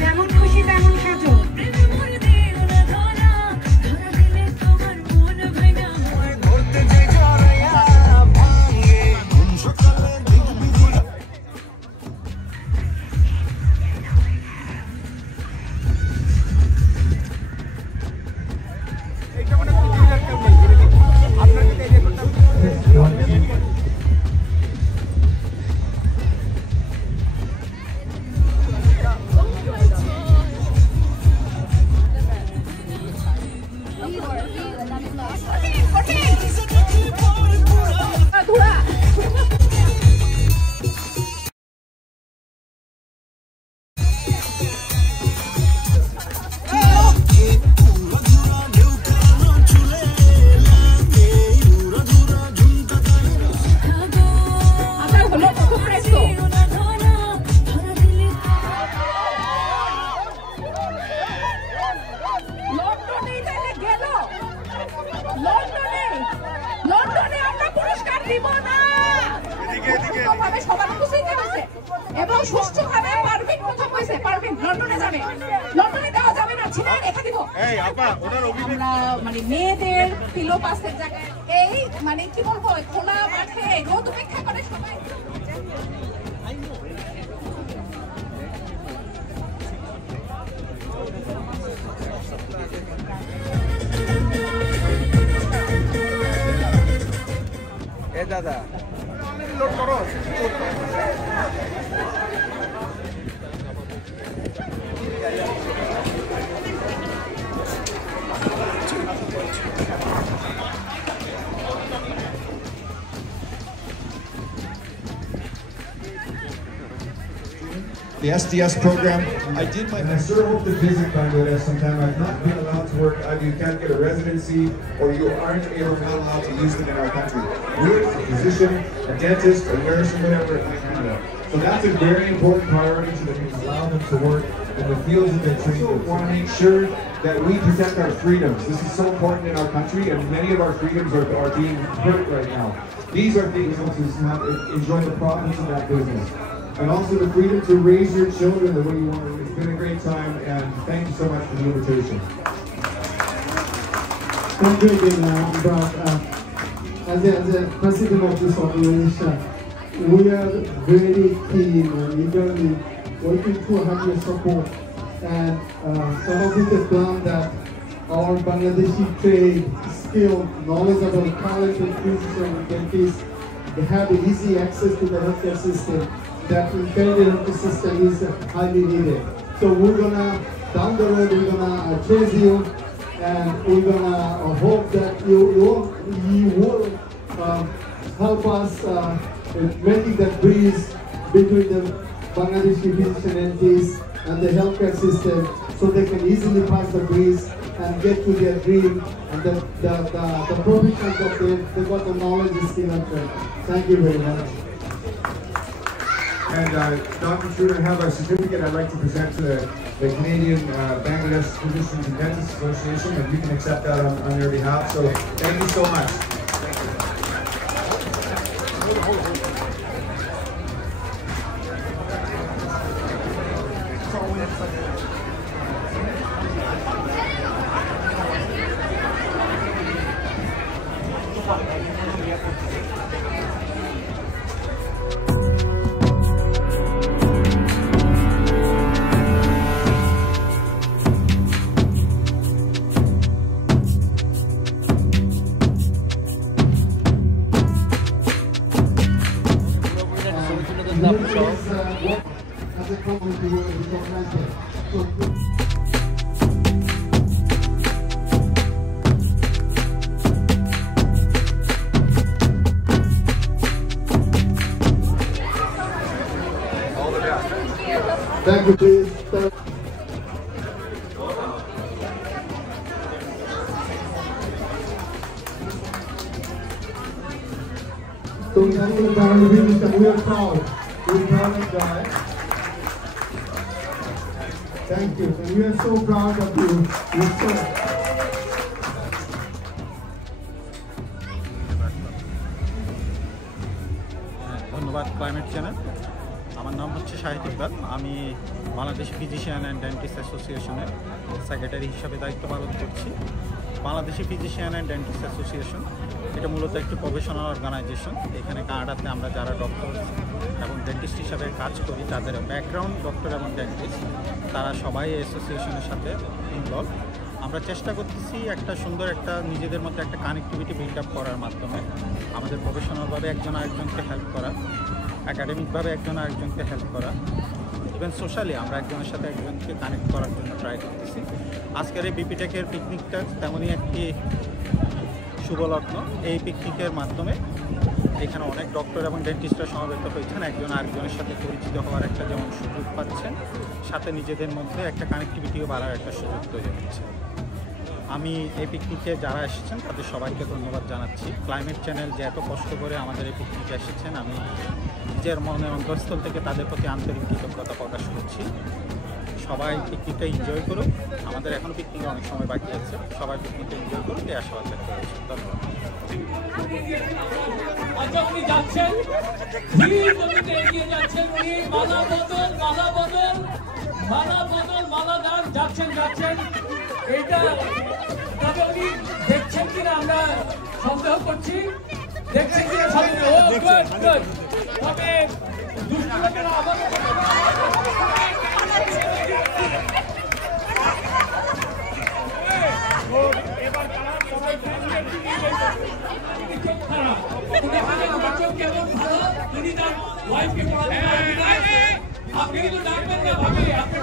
যেমন খুশি তেমন সাজো। এবং সুষ্ঠুভাবে পারভিন প্রথম হয়েছে। পারভিন লন্ডনে যাবে, লন্ডনে দেওয়া যাবে না, ছিনা রেখে দিব। আমরা মানে মেয়েদের পিলো পাসের জায়গায় এই মানে কি বলবো খোলা মাঠে রোদ উপেক্ষা করে সবাই দাদা লোড করো। The SDS program, I did my best. I sure hope to visit Bangladesh sometime. I've not been allowed to work. Either you can't get a residency or you aren't not allowed to use them in our country. We're a physician, a dentist, a nurse, or whatever in Canada. So that's a very important priority so that we can allow them to work in the fields that they're trained. We want to make sure that we protect our freedoms. This is so important in our country, and many of our freedoms are being hurt right now. These are things to enjoy the profits of that business. And also the freedom to raise your children the way you want. It's been a great time, and thank you so much for the invitation. Thank you again, Brad. As a president of this organization, we are very keen and eagerly working to have your support. And some of it is done that our Bangladeshi trade, skill, knowledgeable, talented physicians and dentists, they have easy access to the healthcare system. That integrated system is highly needed. So we're gonna, down the road, we're gonna chase you, and we're gonna hope that you will help us in making that bridge between the Bangladeshi physician entities and the healthcare system, so they can easily pass the bridge and get to their dream, and the profession that they got the knowledge, skill, and training. Thank you very much. And Dr. Trude, I have a certificate I'd like to present to the Canadian Bangladesh Physicians and Dentists Association, and you can accept that on their behalf. So thank you so much. Thank you, please. So we are proud. We're proud of that. Thank you. And we are so proud of you. You're so climate channel. আমার নাম হচ্ছে শাহিদ ইকবাল। আমি Bangladesh physician and dentist অ্যাসোসিয়েশনের secretary হিসাবে দায়িত্ব পালন করছি। Bangladeshi physician and dentist association এটা মূলত একটি প্রফেশনাল অর্গানাইজেশন। এখানে কানাডাতে আমরা যারা ডক্টর এবং ডেন্টিস্ট হিসাবে কাজ করি, তাদের ব্যাকগ্রাউন্ড ডক্টর এবং ডেন্টিস্ট, তারা সবাই এই অ্যাসোসিয়েশনের সাথে ইনভলভ। আমরা চেষ্টা করতেছি একটা সুন্দর একটা নিজেদের মধ্যে একটা কানেক্টিভিটি বিল্ড আপ করার মাধ্যমে আমাদের প্রফেশনালভাবে একজন আরেকজনকে হেল্প করা, একাডেমিকভাবে একজন আরেকজনকে হেল্প করা, ইভেন সোশ্যালি আমরা একজনের সাথে একজনকে কানেক্ট করার জন্য ট্রাই করতেছি। আজকের এই বিপিটেকের পিকনিকটা তেমনই একটি শুভলগ্ন। এই পিকনিকের মাধ্যমে এখানে অনেক ডক্টর এবং ডেন্টিস্টরা সমবেত হয়েছেন, একজন আরেকজনের সাথে পরিচিত হওয়ার একটা যেমন সুযোগ পাচ্ছেন, সাথে নিজেদের মধ্যে একটা কানেক্টিভিটিও বাড়ার একটা সুযোগ তৈরি হচ্ছে। আমি এই পিকনিকে যারা এসেছেন তাদের সবাইকে ধন্যবাদ জানাচ্ছি। ক্লাইমেট চ্যানেল যে এত কষ্ট করে আমাদের এই পিকনিকে এসেছেন, আমি নিজের মনের অন্তঃস্থল থেকে তাদের প্রতি আন্তরিক কৃতজ্ঞতা প্রকাশ করছি। সবাই পিকনিকটা এনজয় করুক। আমাদের এখন পিকনিকে অনেক সময় বাকি আছে, সবাই পিকনিকটা এনজয় করুক, এই আশাবাদ ব্যক্ত করছি। ধন্যবাদ। আচ্ছা, উনি যাচ্ছেন, এগিয়ে যাচ্ছেন, উনি মালা দান যাচ্ছেন। এইটা তবে উনি দেখছেন কিনা আমরা সন্দেহ করছি, দেখছেন কিনা সন্দেহ। তবে দুষ্ট লোকেরা আবার আপনি কিন্তু ডাকবেন না ভাবি, আপনি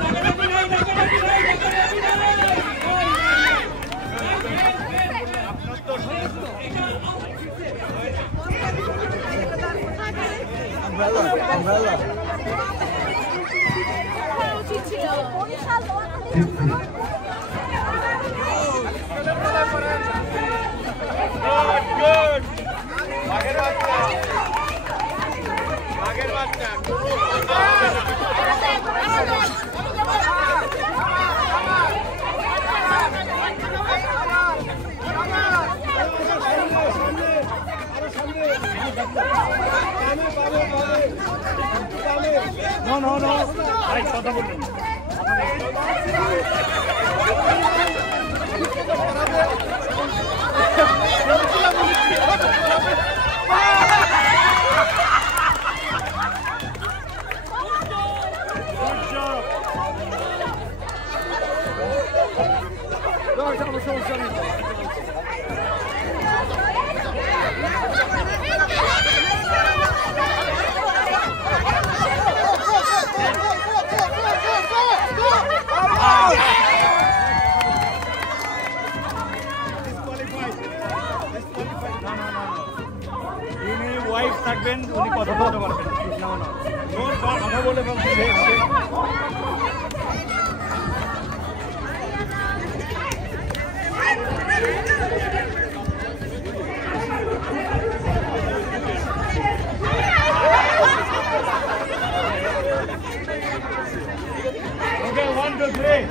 No. Ay, কথা বলুন। ওয়াইফ থাকবেন, উনি কথা বলতে পারবেন। কথা বলে Okay, 1, 2, 3.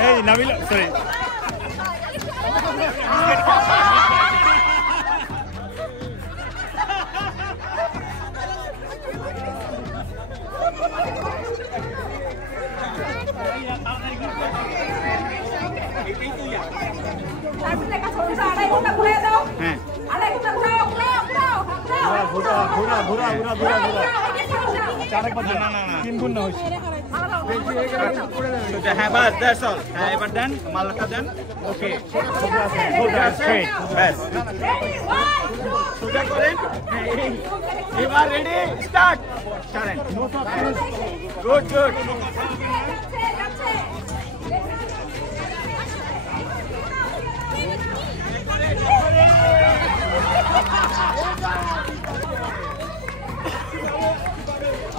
Hey, Nabila, sorry. ঘোরা হচ্ছে আরেকবার না না না 3 গুণ না হচ্ছে হ্যাঁ বাস দ্যাটস অল হ্যাঁ এবার দেন মালটা দেন ওকে স্ট্রেট বাস সোজা করেন এবার রেডি স্টার্ট ছাড়েন গুড গুড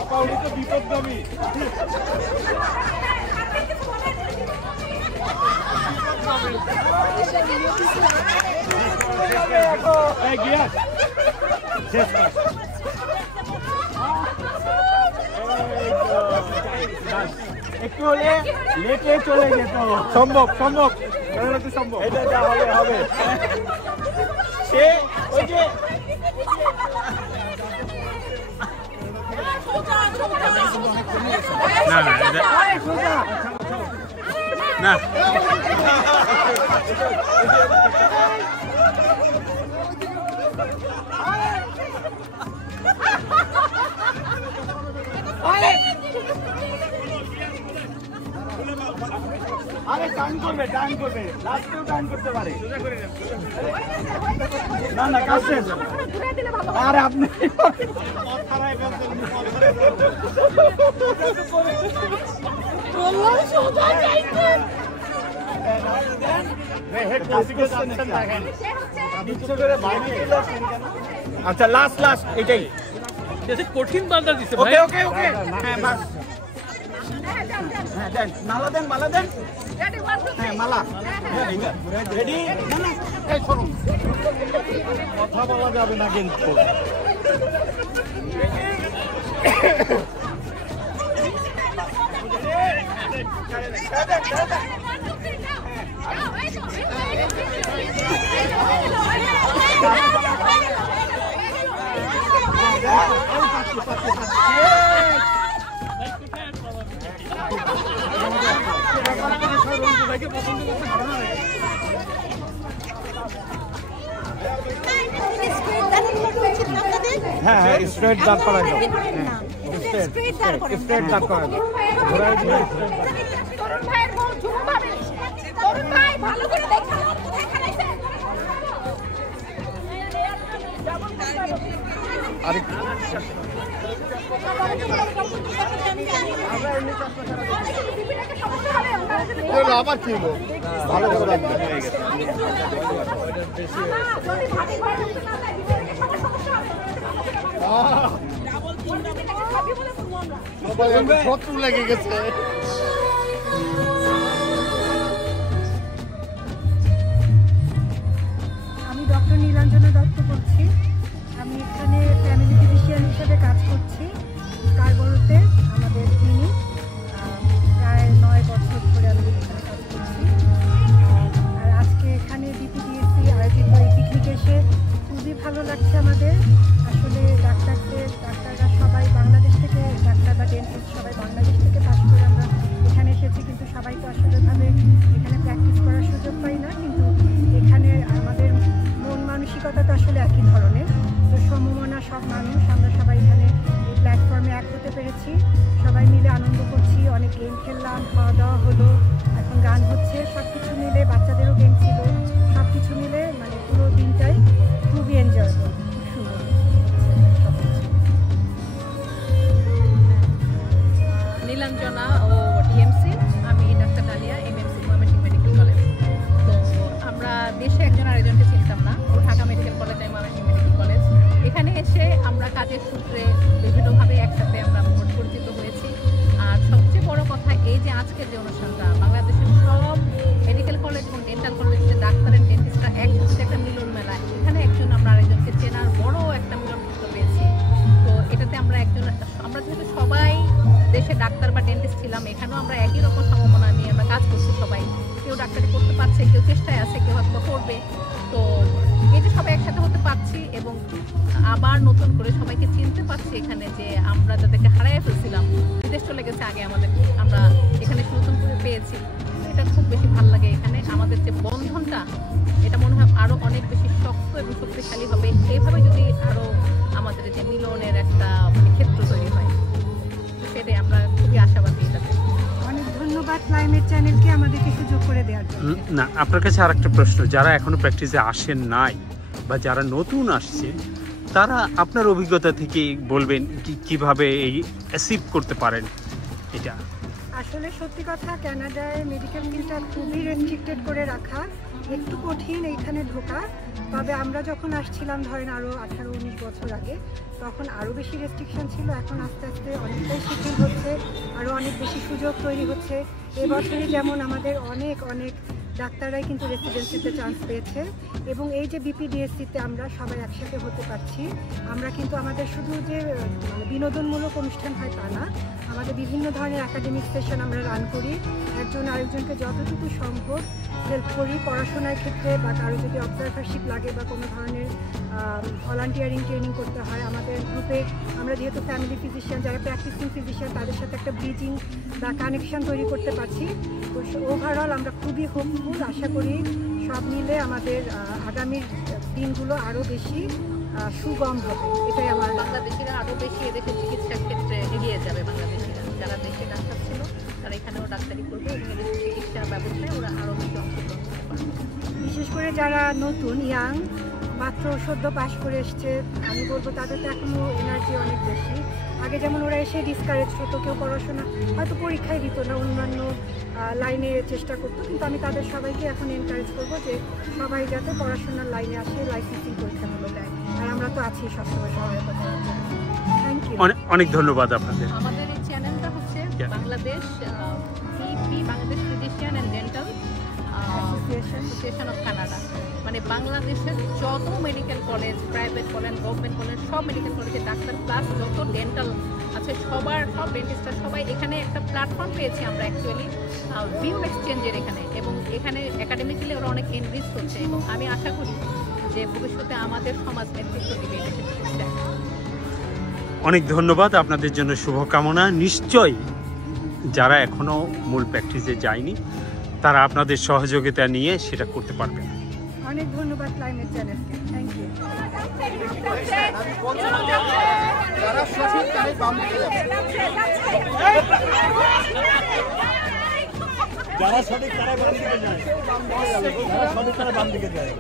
আপা উনি তো বিপদগামী একটু হলে লেটে চলে যেত সম্ভব সম্ভব সম্ভব এটা যা হবে হবে সে ওই যে না আরে টান করবে লাস্টেও টান করতে পারে না না কাজ শেষ আরে আপনি আচ্ছা লাস্ট লাস্ট এটাই কঠিন বাজার দিচ্ছে ওকে ওকে ওকে হ্যাঁ বাস হ্যাঁ দেন মালা দেন হ্যাঁ মালা রেডি না না এই শুনুন কথা বলা যাবে না কিন্তু হ্যাঁ হ্যাঁ স্ট্রেট দাঁড় করা যাবে স্ট্রেট দাঁড় করা যাবে তরুণ ভাইয়ের বউ ঝুমু ভাবি তরুণ ভাই ভালো করে দেখা আরে আবার কি হলো ভালো করে শত্রু লেগে গেছে আমি ডক্টর নীলাঞ্জনা দত্ত বলছি আমি এখানে ফ্যামিলি ফিজিশিয়ান হিসেবে কাজ করছি কারবরতে আমাদের ক্লিনিক প্রায় 9 বছর ধরে আমি এখানে কাজ করছি আর আজকে এখানে ডিপিডিএসসি আয়োজিত এই পিকনিক এসে খুবই ভালো লাগছে আমাদের আসলে ডাক্তাররা সবাই বাংলাদেশ থেকে ডাক্তার বা ডেন্টিস্ট সবাই বাংলাদেশ থেকে পাশ করে আমরা এখানে এসেছি কিন্তু সবাই তো আসলে ভাবে এখানে প্র্যাকটিস করার সুযোগ পাই না কিন্তু এখানে আমাদের মন মানসিকতা তো আসলে একই ধরনের তো সমমনা সব মানুষ আমরা সবাই এখানে এই প্ল্যাটফর্মে এক হতে পেরেছি সবাই মিলে আনন্দ করছি অনেক গেম খেললাম খাওয়া দাওয়া হলো এখন গান হচ্ছে সব কিছু মিলে বাচ্চাদেরও গেম ছিল সব কিছু মিলে মানে পুরো দিনটাই খুবই এনজয়েবল খুব সুন্দর নীলাঞ্জনা ও ডিএমসি আমি doctor dahlia MMC Mymensingh medical college তো আমরা দেশে একজন আরেকজনকে চিনতাম না ও ঢাকা মেডিকেল কলেজ আমি ময়মনসিংহ মেডিকেল কলেজ এখানে এসে আমরা কাজের সূত্রে বিভিন্নভাবে একসাথে আমরা পরিচিত হয়েছি আর সবচেয়ে বড় কথা এই যে আজকের যে অনুষ্ঠানটা বাংলাদেশের সব মেডিকেল কলেজ এবং ডেন্টাল কলেজের ডাক্তার অ্যান্ড ডেন্টিস্টরা একসাথে একটা মিলন মেলা এখানে একজন আমরা আরেকজনকে চেনার বড় একটা মিলন ক্ষেত্র পেয়েছি তো এটাতে আমরা যেহেতু সবাই দেশে ডাক্তার বা ডেন্টিস্ট ছিলাম এখানেও আমরা একই রকম সম্ভাবনা নিয়ে আমরা কাজ করছি সবাই কেউ ডাক্তারি করতে পারছে কেউ চেষ্টায় আছে কেউ হয়তো করবে তো এই যে সবাই একসাথে হতে পারছি এবং আবার নতুন করে সবাইকে চিনতে পারছি এখানে যে আমরা যাদেরকে হারাইয়া ফেলছিলাম বিদেশ চলে গেছে আগে আমাদের আমরা এখানে নতুন করে পেয়েছি এটা খুব বেশি ভালো লাগে এখানে আমাদের যে বন্ধনটা এটা মনে হয় আরও অনেক বেশি শক্ত এবং শক্তিশালী হবে এইভাবে যদি আরও আমাদের যে মিলনের একটা ক্ষেত্র তৈরি হয় ক্লাইমেট চ্যানেলকে আমাদেরকে সুযোগ করে দেওয়ার জন্য। না, আপনার কাছে আরেকটা প্রশ্ন, যারা এখনো প্র্যাকটিসে আসেন নাই বা যারা নতুন আসছে, তারা আপনার অভিজ্ঞতা থেকে বলবেন কিভাবে এই অ্যাচিভ করতে পারেন এটা? আসলে সত্যি কথা, কানাডায় মেডিকেল ফিল্ডটা খুবই রেস্ট্রিক্টেড করে রাখা, একটু কঠিন এইখানে ঢোকা। তবে আমরা যখন আসছিলাম ধরেন আরও 18-19 বছর আগে, তখন আরও বেশি রেস্ট্রিকশন ছিল। এখন আস্তে আস্তে অনেকটাই শিথিল হচ্ছে, আরও অনেক বেশি সুযোগ তৈরি হচ্ছে। এবছরই যেমন আমাদের অনেক ডাক্তাররাই কিন্তু রেসিডেন্সিতে চান্স পেয়েছে, এবং এই যে বিপিডিএসসিতে আমরা সবাই একসাথে হতে পারছি। আমরা কিন্তু আমাদের শুধু যে বিনোদনমূলক অনুষ্ঠান হয় তা না, আমাদের বিভিন্ন ধরনের একাডেমিক সেশন আমরা রান করি, একজন আরেকজনকে যতটুকু সম্ভব হেল্প করি পড়াশোনার ক্ষেত্রে, বা কারো যদি অবজারভারশিপ লাগে বা কোনো ধরনের ভলান্টিয়ারিং ট্রেনিং করতে হয়। আমাদের গ্রুপে আমরা যেহেতু ফ্যামিলি ফিজিশিয়ান, যারা প্র্যাকটিসিং ফিজিশিয়ান, তাদের সাথে একটা ব্রিজিং বা কানেকশন তৈরি করতে পারছি। তো ওভারঅল আমরা খুবই হোপফুল, আশা করি সব মিলে আমাদের আগামী দিনগুলো আরও বেশি সুগম হবে। এটাই আমার। বাংলাদেশিরা আরও বেশি এদেশের চিকিৎসার ক্ষেত্রে এগিয়ে যাবে। বাংলাদেশিরা যারা দেশে ডাক্তার ছিল তারা এখানেও ডাক্তারি করবে, এবং এদেশের চিকিৎসা ব্যবস্থায় ওরা আরও বেশি অংশগ্রহণ করতে পারবে। বিশেষ করে যারা নতুন ইয়াং, মাত্র সদ্য পাশ করে এসছে, আমি বলবো তাদের তো এখনও এনার্জি অনেক বেশি। আগে যেমন ওরা এসে ডিসকারেজ হতো, কেউ পড়াশোনা হয়তো পরীক্ষায় দিত না, অন্যান্য লাইনে চেষ্টা করতো। কিন্তু আমি তাদের সবাইকে এখন এনকারেজ করবো যে সবাই যাতে পড়াশোনার লাইনে আসে, লাইসেন্সিং পরীক্ষাগুলো দেয়। আর আমরা তো আছি সবসময় সহায়তা করার জন্য। Thank you. অনেক ধন্যবাদ আপনাদের। আমাদের এই চ্যানেলটা হচ্ছে Bangladesh Bangladesh physician and dental association of Canada. মানে বাংলাদেশের যত মেডিকেল কলেজ, প্রাইভেট বলেন, গভর্নমেন্ট বলেন, সব মেডিকেল কলেজে ডাক্তার প্লাস যত ডেন্টাল আছে সব ডেন্টিস্টরা সবাই এখানে একটা প্ল্যাটফর্ম পেয়েছি আমরা অ্যাকচুয়ালি ভিউ এক্সচেঞ্জের এখানে, এবং এখানে একাডেমিক্যালি ওরা অনেক এনরিচ হচ্ছে, এবং আমি আশা করি যে ভবিষ্যতে আমাদের সমাজ নেতৃত্ব দিবে এদেশের চিকিৎসায়। অনেক ধন্যবাদ, আপনাদের জন্য শুভকামনা। নিশ্চয়ই যারা এখনো মূল প্র্যাকটিসে যায়নি তারা আপনাদের সহযোগিতা নিয়ে সেটা করতে পারবেন। অনেক ধন্যবাদ ক্লাইমেট চ্যানেলকে। Thank you. যারা সঠিক তারাই বাম দিকে যায়, যারা সঠিক তারা বাম দিকে যায়।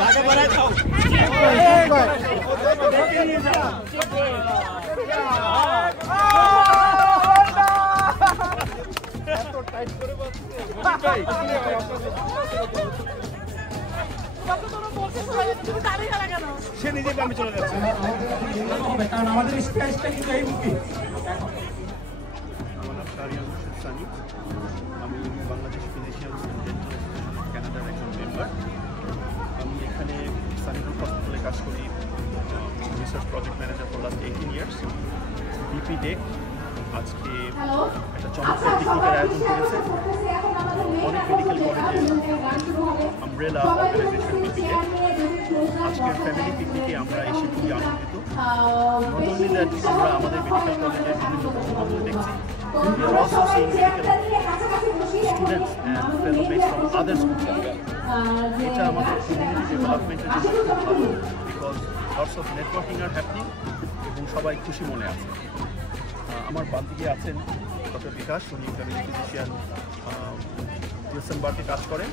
জায়গা বাড়ায় দাও। সে নিজে বামে চলে যাচ্ছে। কারণ আমাদের স্পেসটা কিন্তু এই মুখে। আমার নাম শাহরিয়ার হোসেন সানি, আমি বাংলাদেশ ফিজিশিয়ান কানাডার একজন মেম্বার। আমি এখানে সানি গ্রুপ হসপিটালে কাজ করি, research project manager for last 18 years. BP day আজকে একটা চমৎকার পিকনিকের আয়োজন করেছে অনেক মেডিকেল কলেজের আমব্রেলা অর্গানাইজেশন বিপি ডে। আজকের ফ্যামিলি পিকনিকে আমরা এসে খুবই আনন্দিত। নট অনলি দ্যাট, আমরা আমাদের মেডিকেল কলেজের বিভিন্ন বন্ধু দেখছি, we are also seeing medical students and fellow mates from other schools as well. এটা আমাদের কমিউনিটি ডেভেলপমেন্টের জন্য খুব ভালো, because lots of networking are happening, এবং সবাই খুশি মনে আছে। আমার বাদ দিকে আছেন ডক্টর বিকাশ, উনি ফ্যামিলি ফিজিশিয়ান ডিসেম্বরকে কাজ করেন।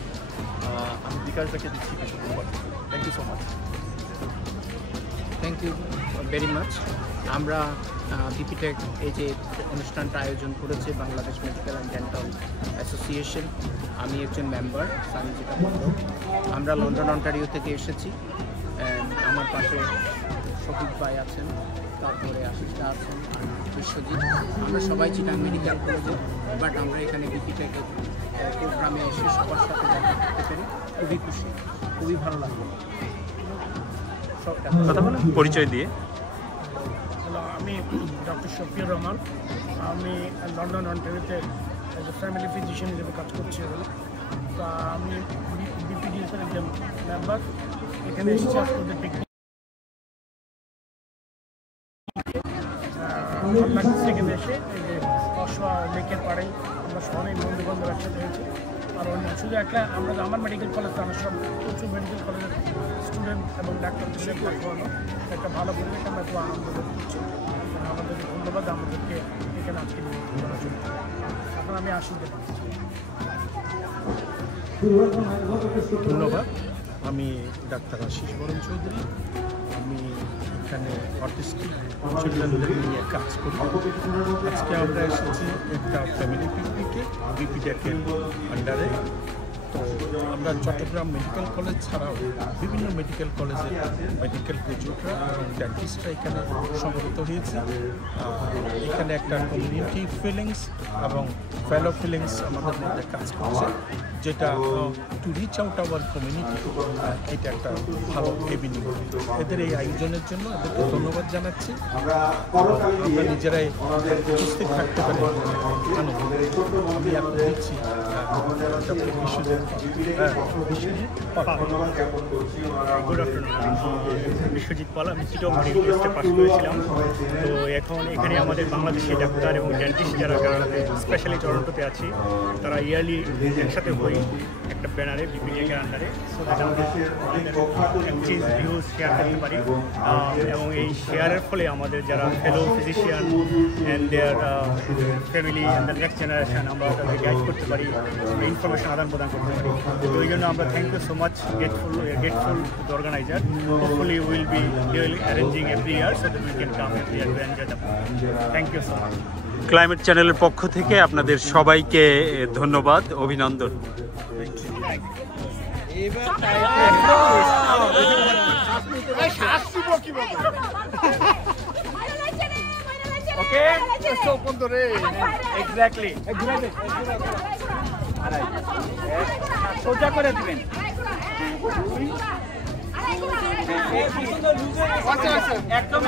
আমি বিকাশ ভাইকে দিচ্ছি কিছু ধন্যবাদ। Thank you so much. Thank you very much. আমরা বিপিটেক এই যে অনুষ্ঠানটা আয়োজন করেছে Bangladesh medical and dental association, আমি একজন মেম্বার, সানি যেটা বললো। আমরা লন্ডন অন্টারিও থেকে এসেছি। আমার পাশে শফিক ভাই আছেন, তারপরে আশিসটা আছেন, বিশ্বজিৎ। আমরা সবাই চিটাং মেডিকেল কলেজে, বাট আমরা এখানে বিপিটেকের প্রোগ্রামে এসে সবার সাথে দেখা করতে পেরে খুবই খুশি, খুবই ভালো লাগলো। পরিচয় দিয়ে। হ্যালো, আমি ডক্টর শফিউর রহমান। আমি লন্ডন অন্টারিওতে এজ এ ফ্যামিলি ফিজিশিয়ান হিসেবে কাজ করছি এখন। তো আমি বিপিডিএসের একজন মেম্বার। এখানে এসেছি আপনাদের পিকনিক এখানে এসে এই যে কসবা লেকের পাড়েই আমরা সবাই বন্ধু বান্ধব একসাথে হয়েছি। আর অন্য শুধু একটা আমরা আমার মেডিকেল কলেজ তো আমরা সব প্রচুর মেডিকেল কলেজের স্টুডেন্ট এবং ডাক্তারদের সাথে খাওয়ানো একটা ভালো পরিবেশ আমরা খুব আনন্দ বোধ করছি। আমাদেরকে ধন্যবাদ আমাদেরকে এখানে আজকে করার জন্য। এখন আমি আসি। ধন্যবাদ। আমি ডাক্তার আশিস বরণ চৌধুরী। আমি এখানে অটিস্টিক চিলড্রেনদের নিয়ে কাজ করি। আজকে আমরা এসেছি একটা ফ্যামিলি পিকনিকে বিপিটেকের আন্ডারে। তো আমরা চট্টগ্রাম মেডিকেল কলেজ ছাড়াও বিভিন্ন মেডিকেল কলেজের মেডিকেল গ্র্যাজুয়েটরা এবং ডেন্টিস্টরা এখানে সমবেত হয়েছে। এখানে একটা কমিউনিটি ফিলিংস এবং ফেলো ফিলিংস আমাদের মধ্যে কাজ করছে, যেটা to reach out our community, এটা একটা ভালো এভিনিউ। এদের এই আয়োজনের জন্য এদেরকে ধন্যবাদ জানাচ্ছি। আমরা নিজেরাই উপস্থিত থাকতে পারি আনন্দ। আমি এখন দেখছি গুড আফটারনুন, বিশ্বজিৎ পাল। আমি চিটং মেডিকেল কলেজে পাস করেছিলাম। তো এখন এখানে আমাদের বাংলাদেশি ডাক্তার এবং ডেন্টিস্ট যারা কানাডাতে স্পেশালি টরন্টোতে আছি, তারা ইয়ারলি একসাথে হই একটা ব্যানারে বিপিডিএকের আন্ডারে, সো দ্যাট আমরা এক্সচেঞ্জ ভিউজ শেয়ার করতে পারি। এবং এই শেয়ারের ফলে আমাদের যারা fellow physician and their family and the next generation, আমরা তাদেরকে গাইড করতে পারি, ইনফরমেশন আদান প্রদান করতে পারি। তো ওই জন্য আমরা thank you so much grateful to organizer. Hopefully we will be arranging every year so that we can come every year to enjoy the program. Thank you so much. Climate চ্যানেলের পক্ষ থেকে আপনাদের সবাইকে ধন্যবাদ, অভিনন্দন। সোজা করে দিবেন। একদম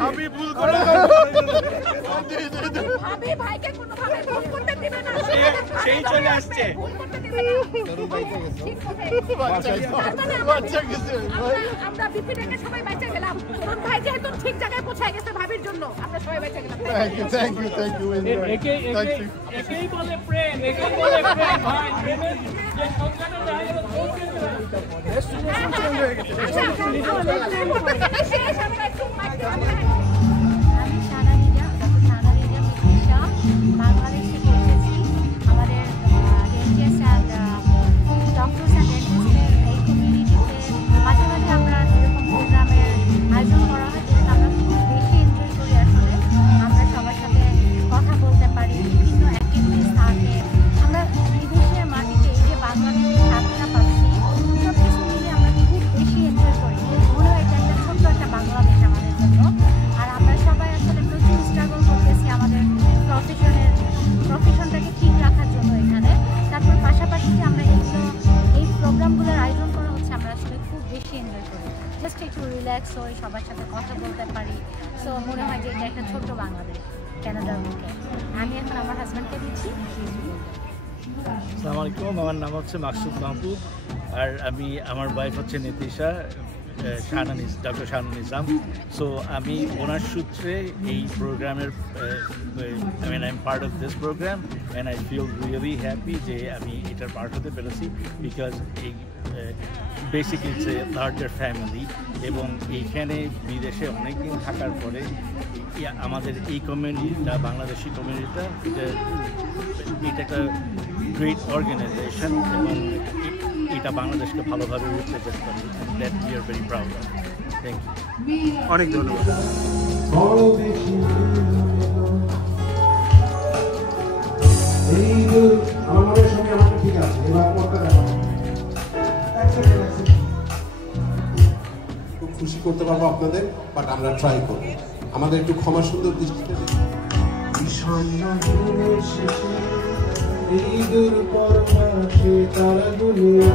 ভাবি ভুল করে ভাবি ভাইকে কোনো ভাবে ভুল করতে দিবে না, সেই চলে আসছে। আমরা বিপিডিকে সবাই বেঁচে গেলাম। তরুণ ভাই যেহেতু ঠিক জায়গায় পৌঁছে গেছে ভাবির জন্য, আমরা সবাই বেঁচে গেলাম। থ্যাংক ইউ একেই বলে প্রেম, একেই বলে প্রেম ভাই। প্রেমের যে সংখ্যাটা যায় বাংলাদেশ থেকে এসেছি। আমাদের ডেন্টিস্ট অ্যান্ড ডক্টরস অ্যান্ড ডেন্টিস্টের এই কমিউনিটিতে মাঝে মাঝে আমরা এরকম প্রোগ্রামের আয়োজন করা হয়, যেটা আমরা খুব বেশি এনজয় করি। আসলে আমরা সবার সাথে কথা বলতে পারি, বিভিন্ন অ্যাক্টিভিটিস থাকে। আমরা বিদেশের মাটিতে এই যে বাংলাদেশের স্বাধীনতা পাচ্ছি, সব কিছু মিলে আমরা খুব বেশি এনজয় করি। মনে হয় এটা একটা ছোট্ট একটা বাংলাদেশ আমাদের জন্য। আর আমরা সবাই আসলে প্রচুর স্ট্রাগল করতেছি আমাদের প্রফেশনটাকে ঠিক রাখার জন্য এখানে। তারপর পাশাপাশি যে আমরা এই প্রোগ্রামগুলোর আয়োজন করা হচ্ছে, আমরা আসলে খুব বেশি এনজয় করি। জাস্ট একটু রিল্যাক্স হই, সবার সাথে কথা বলতে পারি। সো মনে হয় যে এটা একটা ছোট্ট বাংলাদেশ কানাডার বুকে। আমি এখন আমার হাজব্যান্ডকে দিচ্ছি। আসসালামু আলাইকুম, আমার নাম হচ্ছে মাকসুদ মাহবুব, আর আমার ওয়াইফ হচ্ছে নীতিশা ডক্টর শাহানুন ইসলাম। সো আমি ওনার সূত্রে এই প্রোগ্রামের I am part of this program and I feel really happy যে আমি এটার পার্ট হতে পেরেছি, বিকজ এই basically it's a larger family. এবং এইখানে বিদেশে অনেকদিন থাকার পরে আমাদের এই কমিউনিটিটা, বাংলাদেশি কমিউনিটিটা, এটা একটা গ্রেট অর্গানাইজেশন এবং এটা বাংলাদেশকে ভালোভাবে রিপ্রেজেন্ট করে। That we are very proud of. Thank you, অনেক ধন্যবাদ। আমাদের সঙ্গে আমাকে ঠিক আছে, এবার করতে খুব খুশি করতে করতে পারবো আপনাদের, বাট আমরা ট্রাই করব। আমাদের একটু ক্ষমা সুন্দর দৃষ্টিতে এই দূর পরমাসে তারা দুনিয়া